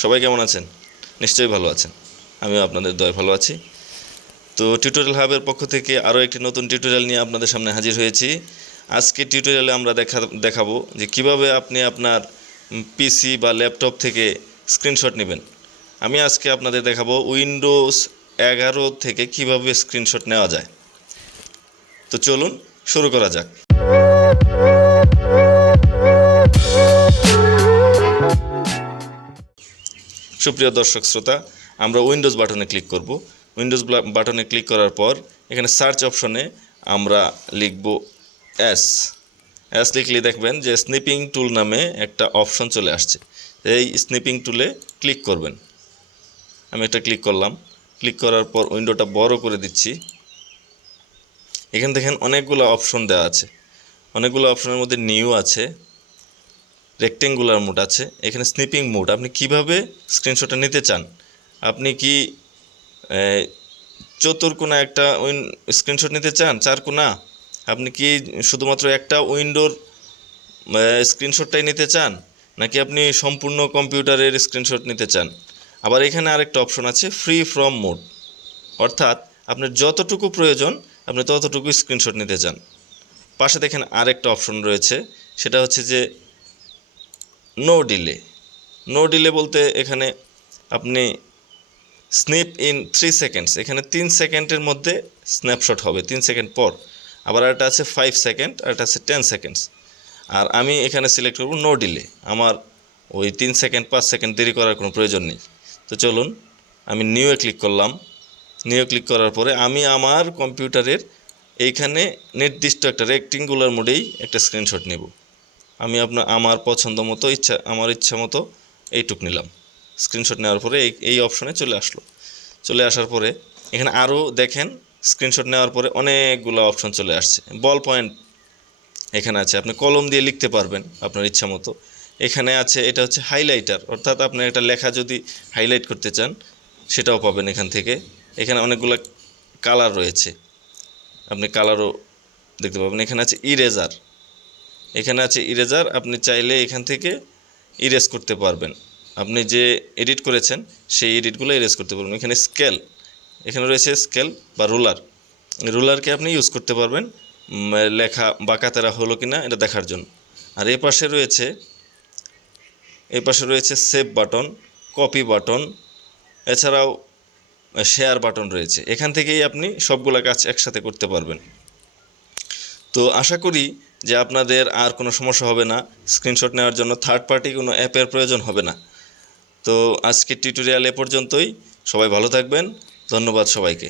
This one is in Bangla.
সবাই কেমন আছেন? নিশ্চয়ই ভালো আছেন। আমিও আপনাদের দয়ায় ভালো আছি। তো টিউটোরিয়াল হাবের পক্ষ থেকে আরও একটি নতুন টিউটোরিয়াল নিয়ে আপনাদের সামনে হাজির হয়েছি। আজকে টিউটোরিয়ালে আমরা দেখাবো যে কিভাবে আপনি আপনার পিসি বা ল্যাপটপ থেকে স্ক্রিনশট নেবেন। আমি আজকে আপনাদের দেখাবো উইন্ডোজ 11 থেকে কিভাবে স্ক্রিনশট নেওয়া যায়। তো চলুন শুরু করা যাক। সুপ্রিয় দর্শক শ্রোতা, আমরা উইন্ডোজ বাটনে ক্লিক করব। উইন্ডোজ বাটনে ক্লিক করার পর এখানে সার্চ অপশনে আমরা লিখব এস লিখলে দেখবেন যে স্নিপিং টুল নামে একটা অপশন চলে আসছে। এই স্নিপিং টুলে ক্লিক করবেন। আমি এটা ক্লিক করলাম। ক্লিক করার পর উইন্ডোটা বড় করে দিচ্ছি। এখানে দেখেন অনেকগুলো অপশন দেওয়া আছে। অনেকগুলো অপশনের মধ্যে নিউ আছে, রেক্টেঙ্গুলার মোড আছে, এখানে স্নিপিং মোড। আপনি কিভাবে স্ক্রিনশটটা নিতে চান? আপনি কি চতুর্কোণা একটা স্ক্রিনশট নিতে চান, চারকোণা? আপনি কি শুধুমাত্র একটা উইন্ডোর স্ক্রিনশটটাই নিতে চান, নাকি আপনি সম্পূর্ণ কম্পিউটারের স্ক্রিনশট নিতে চান? আবার এখানে আরেকটা অপশন আছে ফ্রি ফ্রম মোড, অর্থাৎ আপনার যতটুকু প্রয়োজন আপনি ততটুকু স্ক্রিনশট নিতে চান। পাশে দেখেন আরেকটা অপশন রয়েছে, সেটা হচ্ছে যে নো ডিলে বলতে এখানে আপনি স্নিপ ইন 3 সেকেন্ডস, এখানে 3 সেকেন্ডের মধ্যে স্ন্যাপশট হবে, 3 সেকেন্ড পর। আবার একটা আছে 5 সেকেন্ড, আর একটা আছে 10 সেকেন্ডস। আর আমি এখানে সিলেক্ট করব নো ডিলে। আমার ওই 3 সেকেন্ড 5 সেকেন্ড দেরি করার কোনো প্রয়োজন নেই। তো চলুন, আমি নিউয়ে ক্লিক করলাম। নিউ ক্লিক করার পরে আমি আমার কম্পিউটারের এইখানে নির্দিষ্ট একটা রেক্টেঙ্গুলার মোডেই একটা স্ক্রিনশট নেব। আমি আমার পছন্দ মতো আমার ইচ্ছা মতো এইটুক নিলাম। স্ক্রিনশট নেওয়ার পরে এই অপশনে চলে আসার পরে এখানে আরও দেখেন স্ক্রিনশট নেওয়ার পরে অনেকগুলো অপশন চলে আসছে। বল পয়েন্ট এখানে আছে, আপনি কলম দিয়ে লিখতে পারবেন আপনার ইচ্ছা মতো। এখানে আছে, এটা হচ্ছে হাইলাইটার, অর্থাৎ আপনি একটা লেখা যদি হাইলাইট করতে চান সেটাও পাবেন এখান থেকে। এখানে অনেকগুলো কালার রয়েছে, আপনি কালারও দেখতে পাবেন। এখানে আছে ইরেজার, আপনি চাইলে এখান থেকে ইরেজ করতে পারবেন। আপনি যে এডিট করেছেন সেই এডিটগুলো ইরেজ করতে পারবেন। এখানে রয়েছে স্কেল বা রুলারকে আপনি ইউজ করতে পারবেন লেখা বাঁকাতেরা হলো কিনা এটা দেখার জন্য। আর এই পাশে রয়েছে সেভ বাটন, কপি বাটন, এছাড়াও শেয়ার বাটন রয়েছে। এখান থেকেই আপনি সবগুলো কাজ একসাথে করতে পারবেন। তো আশা করি যে আপনাদের আর কোনো সমস্যা হবে না, স্ক্রিনশট নেওয়ার জন্য থার্ড পার্টি কোনো অ্যাপের প্রয়োজন হবে না। তো আজকের টিউটোরিয়াল এ পর্যন্তই। সবাই ভালো থাকবেন। ধন্যবাদ সবাইকে।